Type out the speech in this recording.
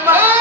Bye.